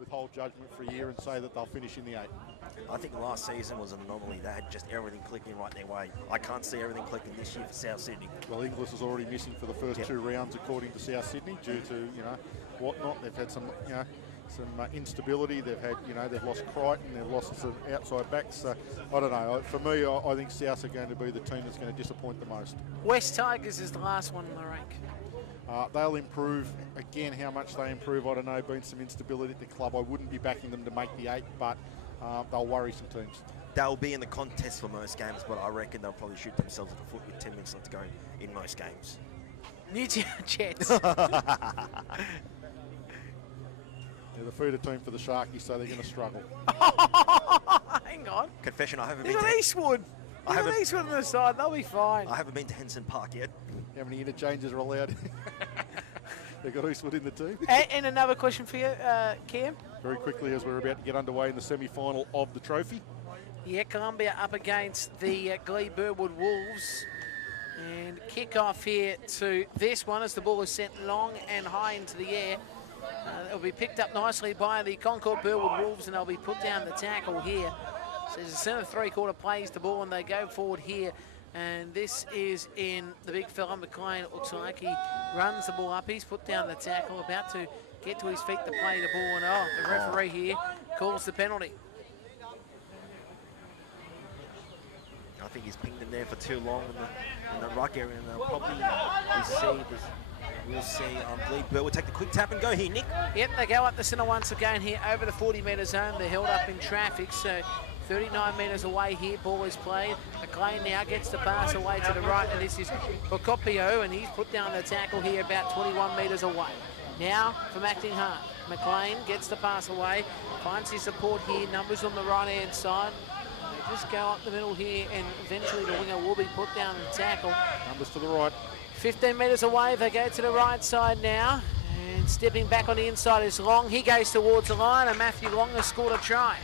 withhold judgment for a year and say that they'll finish in the 8. I think last season was an anomaly. They had just everything clicking right their way. I can't see everything clicking this year for South Sydney. Well, Inglis is already missing for the first 2 rounds, according to South Sydney, due to, whatnot. They've had some, some instability. They've had, they've lost Crichton, they've lost some outside backs. I don't know. For me, I think South are going to be the team that's going to disappoint the most. West Tigers is the last one in the rank. They'll improve. Again, how much they improve, I don't know. Been some instability at the club. I wouldn't be backing them to make the 8, but they'll worry some teams. They'll be in the contest for most games, but I reckon they'll probably shoot themselves in the foot with 10 minutes left to go in most games. New Jets. They're the feeder team for the Sharkies, so they're going to struggle. Hang on. Confession, I haven't They been got to Eastwood. They got Eastwood on the side. They'll be fine. I haven't been to Henson Park yet. How many interchanges are allowed? They've got Eastwood in the team. And another question for you, Cam. Very quickly, as we're about to get underway in the semi-final of the trophy. Yeah, Colombia up against the Glebe Burwood Wolves. And kick off here to this one as the ball is sent long and high into the air. It'll be picked up nicely by the Concord Burwood Wolves, and they'll be put down the tackle here. So there's a centre three-quarter plays the ball, and they go forward here. And this is in the big fella, McLean. It looks like he runs the ball up. He's put down the tackle, about to get to his feet to play the ball. And the referee here calls the penalty. I think he's pinged him there for too long in the ruck area, and they'll probably we'll see. Glebe Burwood will take the quick tap and go here, Nick. Yep, they go up the centre once again here over the 40-metre zone. They're held up in traffic, so 39 metres away here, ball is played. McLean now gets the pass away to the right, and this is Procopio, and he's put down the tackle here about 21 metres away. Now from acting hard, McLean gets the pass away, finds his support here, numbers on the right-hand side. They just go up the middle here, and eventually the winger will be put down and tackle. Numbers to the right. 15 metres away, they go to the right side now, and stepping back on the inside is Long. He goes towards the line, and Matthew Long has scored a try.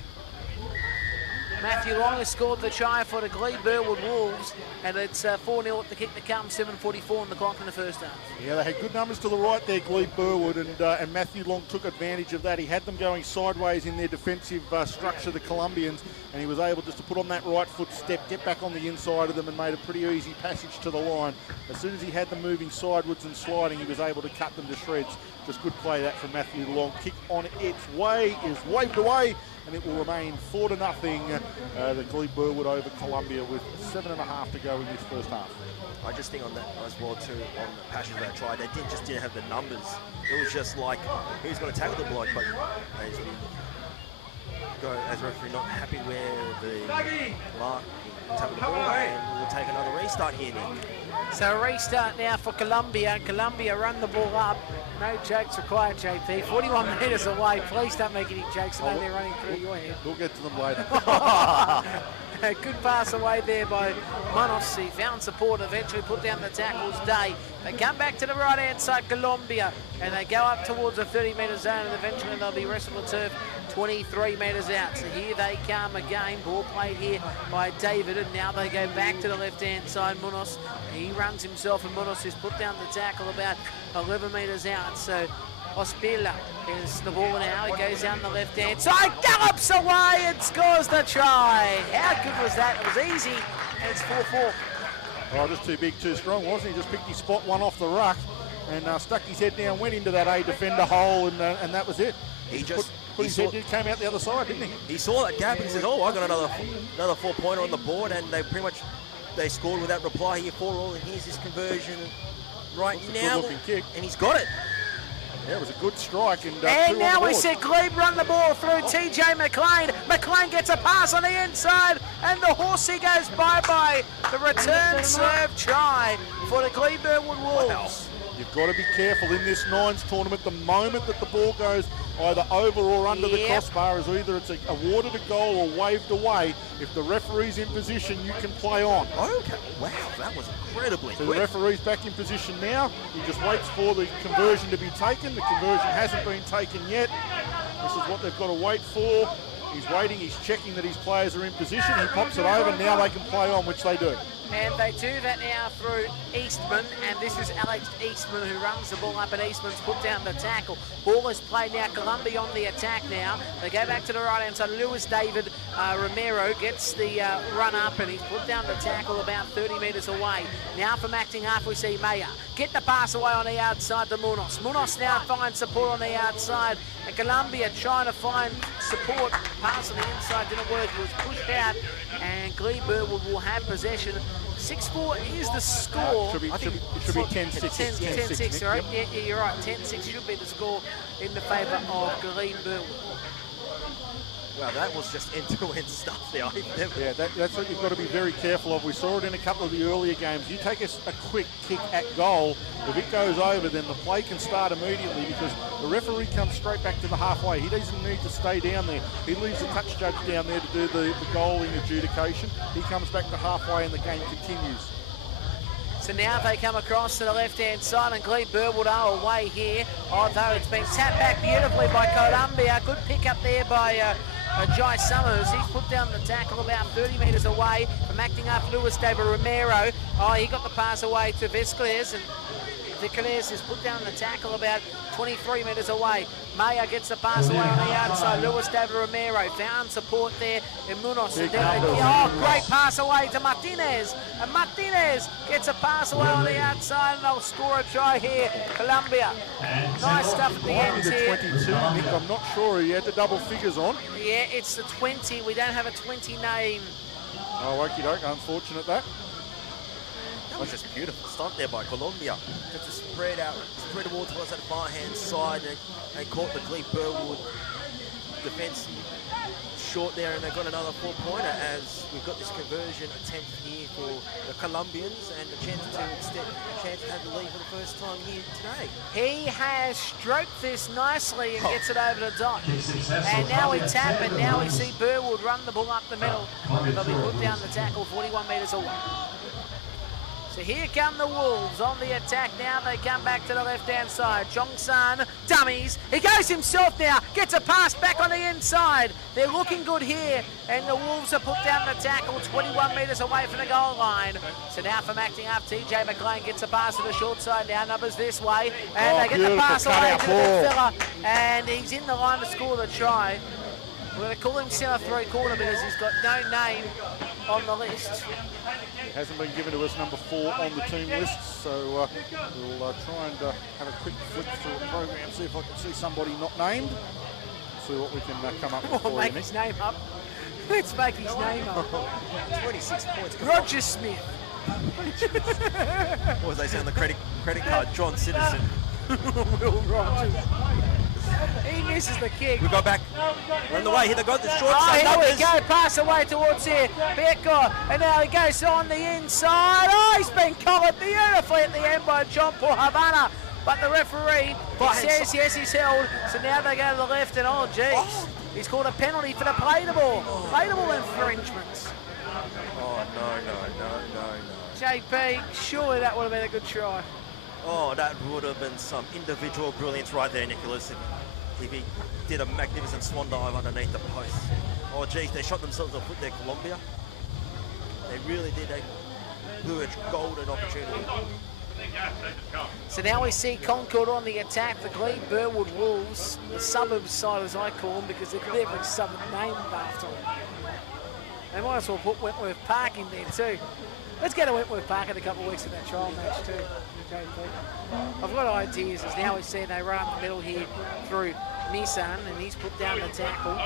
Matthew Long has scored the try for the Glebe Burwood Wolves, and it's 4-0 at the kick to come, 7:44 on the clock in the first half. Yeah, they had good numbers to the right there, Glebe Burwood, and Matthew Long took advantage of that. He had them going sideways in their defensive structure, the Columbians, and he was able just to put on that right foot step, get back on the inside of them, and made a pretty easy passage to the line. As soon as he had them moving sideways and sliding, he was able to cut them to shreds. Just good play that from Matthew Long. Kick on its way is waved away, and it will remain 4-0. The Glebe Burwood over Colombia with 7.5 to go in this first half. I just think on that as well too, on the passion of that try, they just didn't have the numbers. It was just like, who's going to tackle the bloke? But as referee not happy where the mark tackled the ball, and we'll take another restart here, Nick. So a restart now for Colombia. Colombia run the ball up. No jokes required, JP. 41 metres away. Please don't make any jokes. I know they're running through your head. We'll get to them later. A good pass away there by Manos. He found support, eventually put down the tackles. Day. They come back to the right-hand side, Colombia, and they go up towards the 30-metre zone, and eventually they'll be wrestled to turf 23 metres out. So here they come again. Ball played here by David, and now they go back to the left-hand side. Munoz, he runs himself, and Munoz has put down the tackle about 11 metres out. So Ospila is the ball now. He goes down the left-hand side, gallops away and scores the try. How good was that? It was easy, and it's 4-4. Oh, just too big, too strong, wasn't he? Just picked his spot one off the ruck and stuck his head down, went into that A defender hole, and that was it. He just put his head, came out the other side, didn't he? He saw that gap and he said, "Oh, I got another 4-pointer on the board," and they pretty much scored with that reply here 4-all, and here's his conversion right now, good-looking kick, and he's got it. Yeah, it was a good strike. And now we see Glebe run the ball through TJ McLean. McLean gets a pass on the inside, and the horsey goes bye-bye. The return serve try for the Glebe Burwood Wolves. You've got to be careful in this nines tournament. The moment that the ball goes either over or under the crossbar is either it's awarded a goal or waved away. If the referee's in position, you can play on. Okay, wow, that was incredibly so quick. The referee's back in position now. He just waits for the conversion to be taken. The conversion hasn't been taken yet. This is what they've got to wait for. He's waiting, he's checking that his players are in position. He pops it over, now they can play on, which they do. And they do that now through Eastman, and this is Alex Eastman who runs the ball up, and Eastman's put down the tackle. Ball is played now, Colombia on the attack now. They go back to the right hand side. Lewis David Romero gets the run up, and he's put down the tackle about 30 metres away. Now from acting half we see Maya get the pass away on the outside to Munoz. Munoz now finds support on the outside, and Colombia trying to find support. Pass on the inside didn't work, it was pushed out, and Glebe Burwood will have possession. 6-4 is the score. It should be 10-6. 10-6, right? Yeah, you're right. 10-6 should be the score in the favour of Glebe Burwood. Well, that was just end-to-end stuff there. Yeah, that's what you've got to be very careful of. We saw it in a couple of the earlier games. You take a quick kick at goal, if it goes over, then the play can start immediately because the referee comes straight back to the halfway. He doesn't need to stay down there. He leaves the touch judge down there to do the goaling adjudication. He comes back to halfway and the game continues. So now they come across to the left-hand side, and Glebe Burwood are away here, although it's been tapped back beautifully by Colombia. Good pick up there by Jai Summers. He's put down the tackle about 30 metres away from acting up Luis David Romero. Oh, he got the pass away to Vescalez, and Vescalez has put down the tackle about 23 metres away. Maya gets the pass away on the outside. Luis David Romero found support there in Munoz. Oh, great pass away to Martinez. And Martinez gets a pass away on the outside, and they'll score a try here. Colombia. Nice stuff at the end here. 22, Nick. I'm not sure he had the double figures on. Yeah, it's the 20. We don't have a 20 name. Oh, okie doke. Unfortunate that. That was just beautiful stunt there by Colombia. Just to spread towards us at the far-hand side and caught the Glebe Burwood defence short there, and they got another 4-pointer as we've got this conversion attempt here for the Colombians and a chance to have the lead for the first time here today. He has stroked this nicely and gets it over the dot. And now we tap, and now we see Burwood run the ball up the middle. They'll be put down the tackle 41 metres away. So here come the Wolves on the attack now. They come back to the left-hand side. Jong-san, dummies. He goes himself now. Gets a pass back on the inside. They're looking good here. And the Wolves have put down the tackle 21 metres away from the goal line. So now from acting up, TJ McLean gets a pass to the short side now. Numbers this way. And they get the pass away to the midfielder. And he's in the line to score the try. We're going to call him centre three-quarter because he's got no name on the list. Hasn't been given to us number 4 on the team list, so we'll try and have a quick flick through the program, see if I can see somebody not named, see what we can come up with. We'll make his name up. Let's make his name up. 26 points. Roger Smith. What was they say on the credit card? John Citizen. Will Rogers. He misses the kick. We go back. We're on the way. Here they go. The short side. Here we go. Pass away towards here. Becca. And now he goes on the inside. Oh, he's been collared beautifully at the end by John Paul Havana. But the referee says yes, he's held. So now they go to the left, and oh, geez. He's called a penalty for the play-the-ball. Play-the-ball infringements. Oh, no. JP, surely that would have been a good try. Oh, that would have been some individual brilliance right there, Nicholas, if he did a magnificent swan dive underneath the post. Oh, geez, they shot themselves a foot there, Colombia. They really did. They blew a golden opportunity. So now we see Concord on the attack, the Glebe Burwood Wolves, the suburb side as I call them, because they've every suburb named after them. They might as well put Wentworth Park in there too. Let's go to Wentworth Park in a couple of weeks in that trial match too. I've got ideas as now we see they run up the middle here through Nissan, and he's put down the tackle.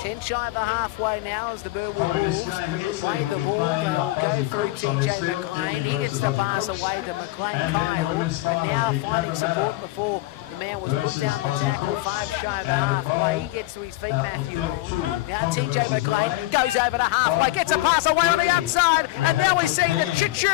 10 shy of the halfway now as the Burwood Wolves play the ball. They'll go through TJ McLean. He gets the pass away to McLean Kyle, and now finding support before the man was put down the tackle. 5 shy of the halfway. He gets to his feet, Matthew. Now TJ McLean goes over to halfway, gets a pass away on the outside, and now we see the Choo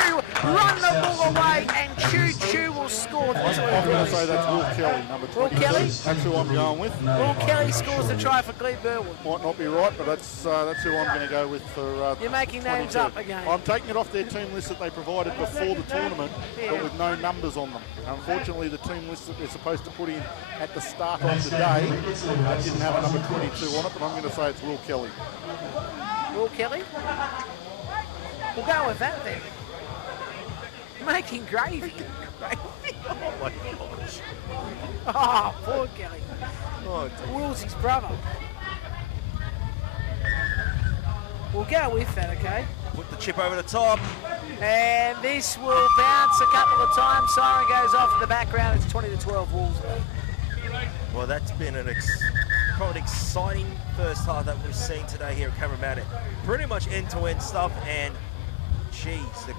run the ball away, and Choo will score. I'm going to say that's Will Kelly, number 22. Will Kelly? That's who I'm going with. Will Kelly scores the try for Glebe Burwood. Might not be right, but that's who I'm going to go with for You're making 22. names up again. I'm taking it off their team list that they provided before the tournament, but with no numbers on them. Unfortunately, the team list that they're supposed to put in at the start of the day didn't have a number 22 on it, but I'm going to say it's Will Kelly. Will Kelly? We'll go with that then. Making gravy. Oh my gosh. Oh, poor Kelly. Oh, Willsie's brother. We'll go with that, okay? put the chip over the top. And this will bounce a couple of times. Siren goes off in the background. It's 20-12 Wolves. Well, that's been quite an exciting first half that we've seen today here at Cabramatta. Pretty much end-to-end stuff, and geez, the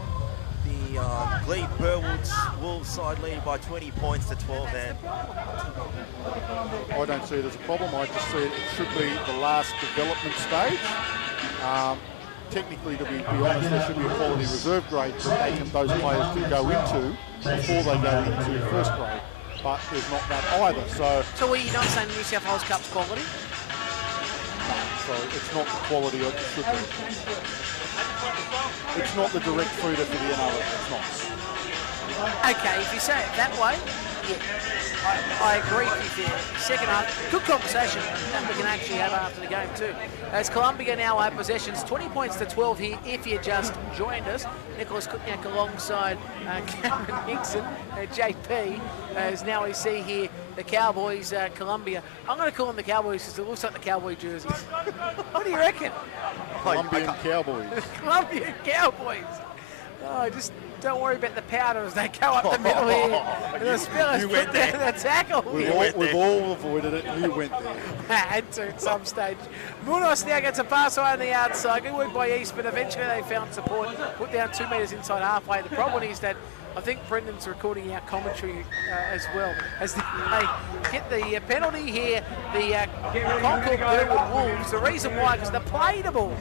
Glebe Burwood's Wolves side lead by 20 points to 12 then. I don't see it as a problem. I just see it should be the last development stage. Technically, to be honest, there should be a quality reserve grade that those players can go into before they go into first grade. But there's not that either. So are you not saying New South Wales Cup's quality? No, so it's not the quality it should be. It's not the direct feeder for the NRL. It's not. Okay, if you say it that way, yeah. I agree with you. Second half, good conversation that we can actually have after the game too. As Colombia now have possessions, 20 points to 12 here if you just joined us. Nicholas Kutniak alongside Cameron Hickson, JP, as now we see here the Cowboys, Colombia. I'm going to call them the Cowboys because it looks like the Cowboy jerseys. What do you reckon? Colombian Cowboys. Colombian Cowboys. Oh, just don't worry about the powder as they go up the middle here. And the Spillers put down the tackle. We've all avoided it, and you went there. Had to at some stage. Munoz now gets a pass away on the outside. Good work by East, but eventually they found support. Put down 2 metres inside halfway. The problem is that I think Brendan's recording our commentary as well. As they get the penalty here, the Concord Burwood Wolves. The reason why, because they played the ball.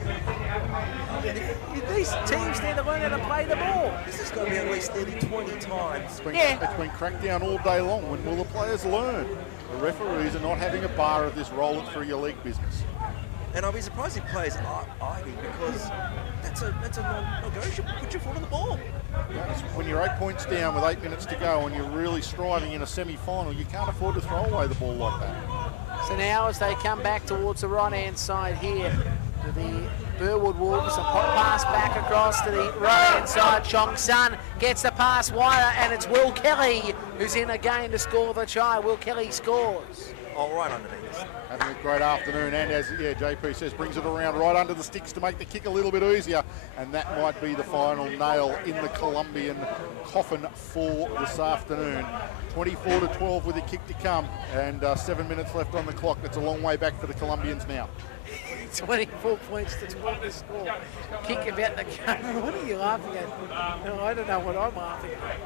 These teams need to learn how to play the ball. This is going to be at least nearly 20 times. It's been cracked down all day long. When will the players learn? The referees are not having a bar of this roll it through your league business. And I'll be surprised if players are arguing, because that's a non-negotiable. Put your foot on the ball. When you're 8 points down with 8 minutes to go and you're really striving in a semi-final, you can't afford to throw away the ball like that. So now as they come back towards the right-hand side here, the Burwood Wolves, a pop pass back across to the right-hand side. Chong Sun gets the pass wider, and it's Will Kelly who's in again to score the try. Will Kelly scores. All right underneath. Having a great afternoon, and as JP says, brings it around right under the sticks to make the kick a little bit easier, and that might be the final nail in the Colombian coffin for this afternoon. 24-12 with a kick to come, and 7 minutes left on the clock. That's a long way back for the Colombians now. 24 points to 12 to score. Kick about the game. What are you laughing at? No, I don't know what I'm laughing at.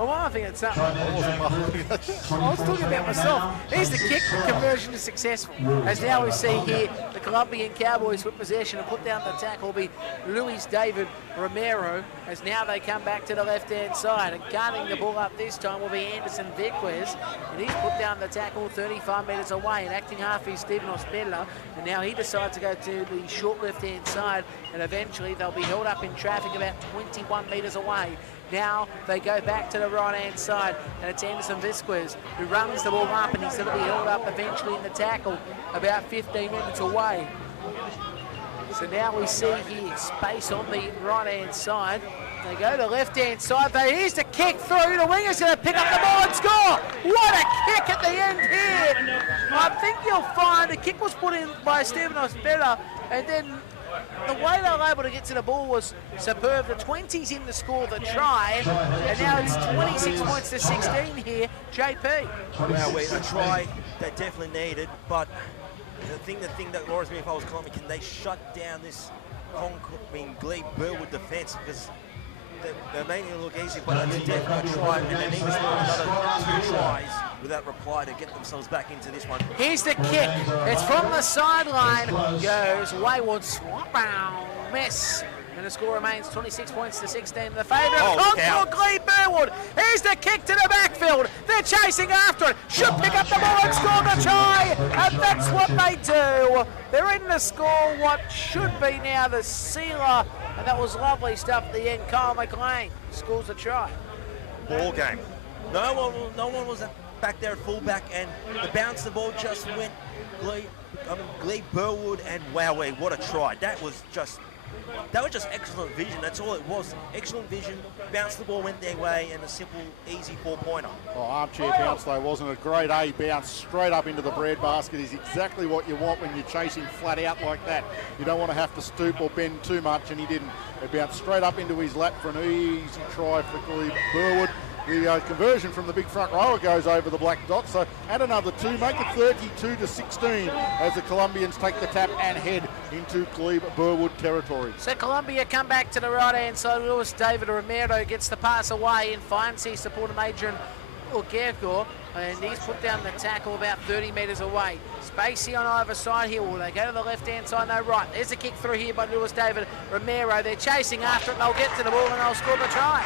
I'm laughing at something. I was talking about myself. Here's the kick. Conversion is successful. As now we see here, the Colombian Cowboys with possession and put down the tackle will be Luis David Romero. As now they come back to the left-hand side, and guarding the ball up this time will be Anderson Viquez, and he's put down the tackle 35 metres away, and acting half is Stephen Ospedler, and now he decides to go to the short left-hand side, and eventually they'll be held up in traffic about 21 metres away. Now they go back to the right-hand side, and it's Anderson Viquez who runs the ball up, and he's going to be held up eventually in the tackle about 15 minutes away. So now we see here space on the right-hand side. They go to the left-hand side. Here's the kick through. The winger's going to pick up the ball and score. What a kick at the end here. I think you'll find the kick was put in by Stephen Ospedler, and then the way they were able to get to the ball was superb. The 20s in to score the try, and now it's 26 points to 16 here. JP. Wow, a try they definitely needed, but the thing that worries me if I was Colombia, can they shut down this Glebe Burwood defence? Because they're making it look easy, but it's definitely a try, and they need to score another 2 tries without reply to get themselves back into this one. Here's the kick. It's from the sideline. Goes wayward. Swap out. Miss. And the score remains 26 points to 16 in the favour of Concord Glebe Burwood. Here's the kick to the backfield. They're chasing after it. Should pick up the ball and score the try. And that's what they do. They're in to score what should be now the sealer. And that was lovely stuff at the end. Kyle McLean scores the try. Ball game. No one was back there at fullback, and the bounce the ball just went Glebe Burwood, and wowee, what a try. That was just That was just excellent vision. That's all it was. Excellent vision. Bounced the ball, went their way, and a simple, easy 4-pointer. Oh, armchair bounce though, wasn't it? Great A bounce straight up into the breadbasket is exactly what you want when you're chasing flat out like that. You don't want to have to stoop or bend too much, and he didn't. It bounced straight up into his lap for an easy try for Glebe Burwood. The conversion from the big front rower goes over the black dot, so add another 2, make it 32-16 as the Colombians take the tap and head into Glebe Burwood territory. So Colombia come back to the right-hand side. Lewis David Romero gets the pass away and finds his supporter Adrian Urquerco, and he's put down the tackle about 30 metres away. Spacey on either side here. Will they go to the left-hand side? No, right. There's a kick through here by Lewis David Romero. They're chasing after it, and they'll get to the ball and they'll score the try.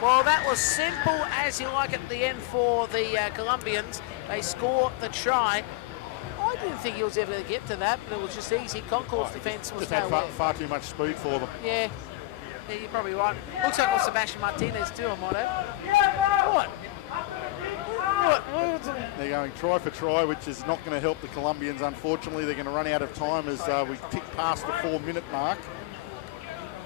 Well, that was simple as you like at the end for the Colombians. They score the try. I didn't think he was ever going to get to that, but it was just easy. Concord's defence was just had far too much speed for them. Yeah, you're probably right. Looks like it was Sebastian Martinez too, I might add. What? They're going try for try, which is not going to help the Colombians, unfortunately. They're going to run out of time as we tick past the 4-minute mark.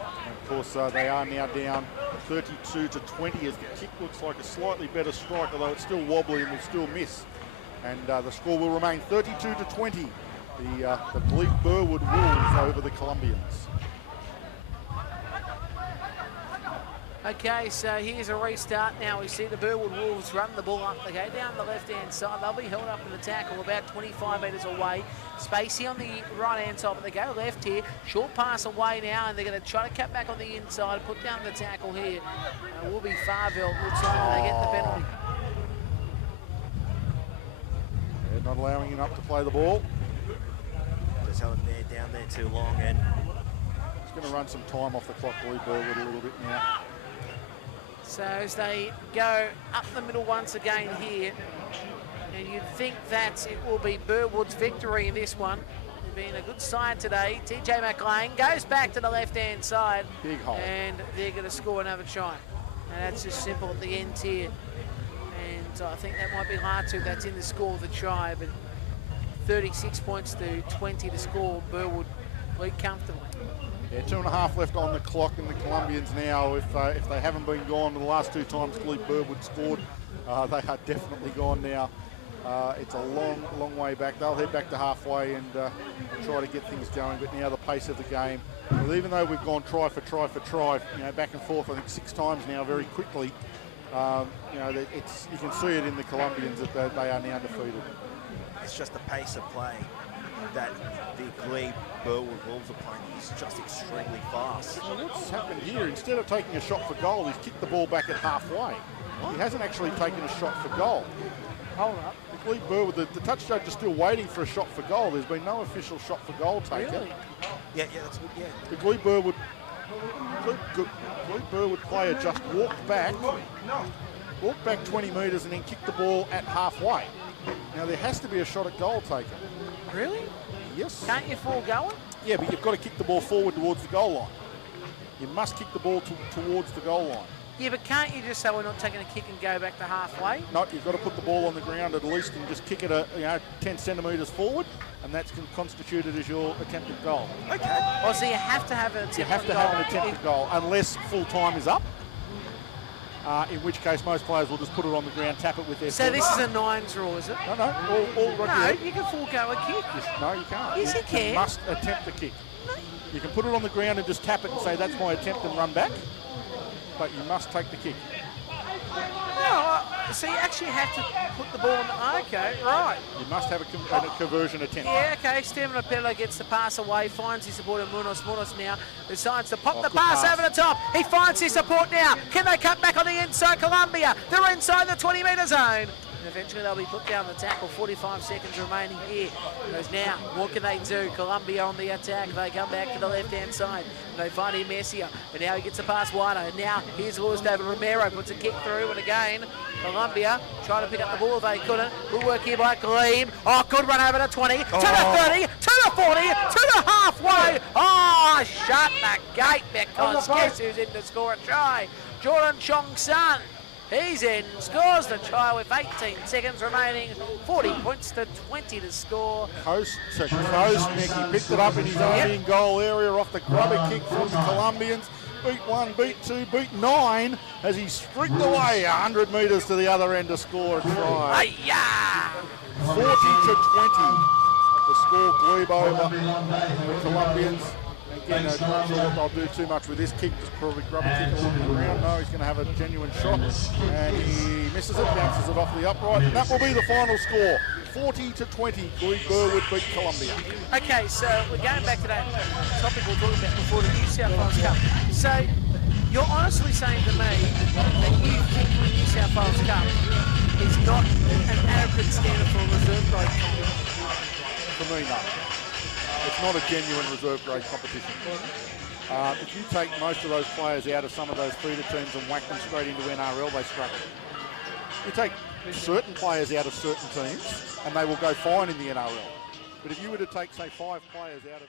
And of course, they are now down 32-20 as the kick looks like a slightly better strike, although it's still wobbly and will still miss. And the score will remain 32-20. The Glebe Burwood Wolves over the Colombians. Okay, so here's a restart now. We see the Burwood Wolves run the ball up. They go down the left-hand side. They'll be held up in the tackle about 25 metres away. Spacey on the right-hand side, but they go left here. Short pass away now, and they're going to try to cut back on the inside, put down the tackle here. Will be Farville. Looks like they get the penalty. They're not allowing him up to play the ball. Just held him there, down there too long, and he's going to run some time off the clock, Glebe Burwood, a little bit now. So as they go up the middle once again here, and you'd think that it will be Burwood's victory in this one. They've been a good side today. TJ McLean goes back to the left-hand side. Big hole. And they're going to score another try. And that's just simple at the end here. And I think that might be Latu that's in the score of the try, but 36 points to 20 to score. Burwood lead comfortably. Yeah, 2.5 left on the clock, and the Colombians now, if they haven't been gone the last 2 times Glebe Burwood scored, they are definitely gone now. It's a long way back. They'll head back to halfway and try to get things going, but now the pace of the game, well, even though we've gone try for try, back and forth, I think 6 times now very quickly, you can see it in the Colombians that they are now defeated. it's just the pace of play that the Glebe Burwood Wolves are playing is just extremely fast. Well, what's happened here, instead of taking a shot for goal, he's kicked the ball back at halfway. He hasn't actually taken a shot for goal. Hold up. The Glebe Burwood, the touch judge is still waiting for a shot for goal. There's been no official shot for goal taken. Really? Yeah, that's good, yeah. The Glebe Burwood player just walked back 20 metres and then kicked the ball at halfway. Now there has to be a shot at goal taken. Really? Yes. Can't you fall going? Yeah, but you've got to kick the ball forward towards the goal line. You must kick the ball towards the goal line. Yeah, but can't you just say we're not taking a kick and go back to halfway? No, you've got to put the ball on the ground at least and just kick it 10 centimetres forward, and that's constituted as your attempted goal. Okay. Oh, so you have to have an attempted You have to goal. have an attempted goal, unless full time is up. In which case, most players will just put it on the ground, tap it with their So foot. this is a nines rule, is it? No, all rugby No, league. you can forego a kick. No, you can't. Yes, you can. You must attempt the kick. You can put it on the ground and just tap it and say, that's my attempt, and run back. But you must take the kick. No, so you actually have to put the ball on the... Okay, right. You must have a conversion attempt. Yeah, okay, Steven Apello gets the pass away, finds his supporter Munoz. Munoz now decides to pop the good pass pass. over the top. He finds his support now. Can they cut back on the inside? Colombia, they're inside the 20-metre zone. And eventually they'll be put down the tackle. 45 seconds remaining here. Because now, what can they do? Colombia on the attack. They come back to the left-hand side. They find him Messia, but now he gets a pass wider. And now here's Lewis David Romero, puts a kick through, and again, Colombia trying to pick up the ball. They couldn't. Good work here by Glebe. Oh, good run over to 20, to the 30, to the 40, to the halfway. Oh, shut the gate because guess who's in to score a try? Jordan Chong Sun. He's in, scores the try with 18 seconds remaining. 40 points to 20 to score. Coast to coast, Nick. He picked it up in his own in-goal area off the grubber kick from the Colombians. Beat 1, beat 2, beat 9 as he streaked away 100 metres to the other end to score a try. Hi-ya! 40 to 20. The score, Glebe over the Colombians. Again, I'm not sure what they'll do too much with this kick, just probably grab a kick along the ground. No, he's going to have a genuine shot, and he misses it, bounces it off the upright, and that will be the final score. 40 to 20, Glebe Burwood beat Colombia. Okay, so we're going back to that topic we were talking about before the New South Wales Cup. So you're honestly saying to me that you think the New South Wales Cup is not an adequate standard for a reserve grade competition? For me, no. It's not a genuine reserve grade competition. If you take most of those players out of some of those feeder teams and whack them straight into NRL, they struggle. You take certain players out of certain teams and they will go fine in the NRL. But if you were to take, say, 5 players out of